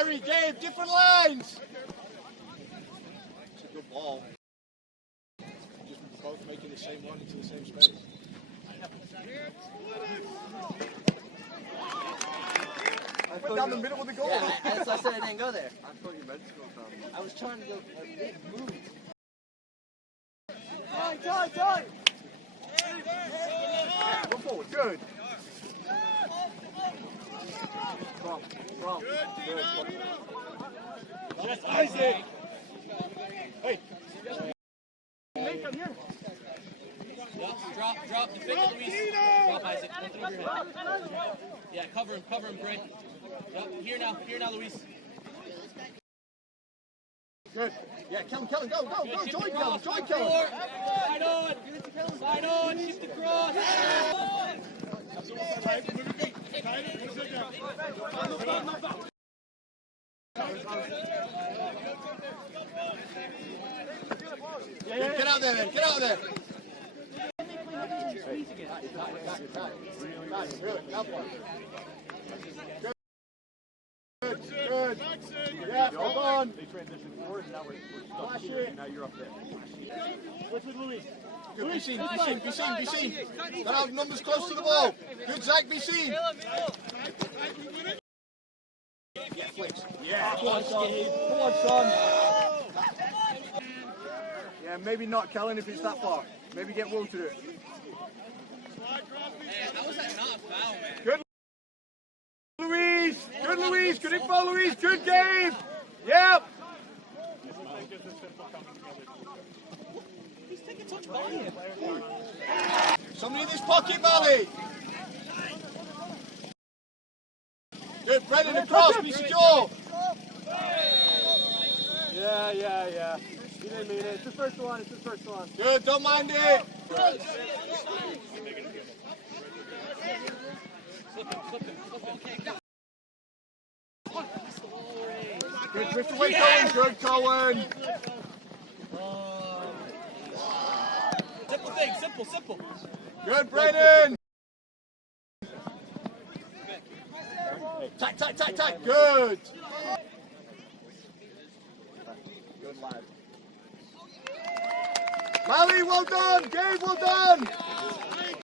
Harry, Gabe, different lines! It's a good ball. Just both making the same one into the same space. Went down the middle of the goal. Yeah, that's why I said I didn't go there. I thought you meant to go down. I was trying to go a big move. Time! Go forward, good. Wrong. Good. Yes, Isaac. Hey. Come here. Drop, defend it, Luis. Drop, Isaac. Don't throw your head. Yeah, cover him, Brent. Yep, here now, Luis. Good. Yeah, Kellen, go. Join Kellen. Side on, shift across. Get out there. Really, that one. Good. Yeah, hold on. They transitioned forward, and now we're stuck here, and now you're up there. What's with Luis? Good, be seen. Got our numbers close to the ball. Good, Zach, be seen. Yeah, come on, son. Yeah, maybe not Kellen if it's that far. Maybe get Will to do it. How was that not a foul, man? Good, Luis. Good info, Luis. Good game. Yep. He's taking such volume. Somebody in this pocket, Mally. Good, Brendan, across, be secure. Yeah. You didn't mean it. It's the first one. Good, don't mind it. Flip him. Good, Mr. Wade Cohen. Good, Cohen. Simple thing, simple. Good, Brendan. Tack. Good. Good lad. Mally, well done. Gabe, well done.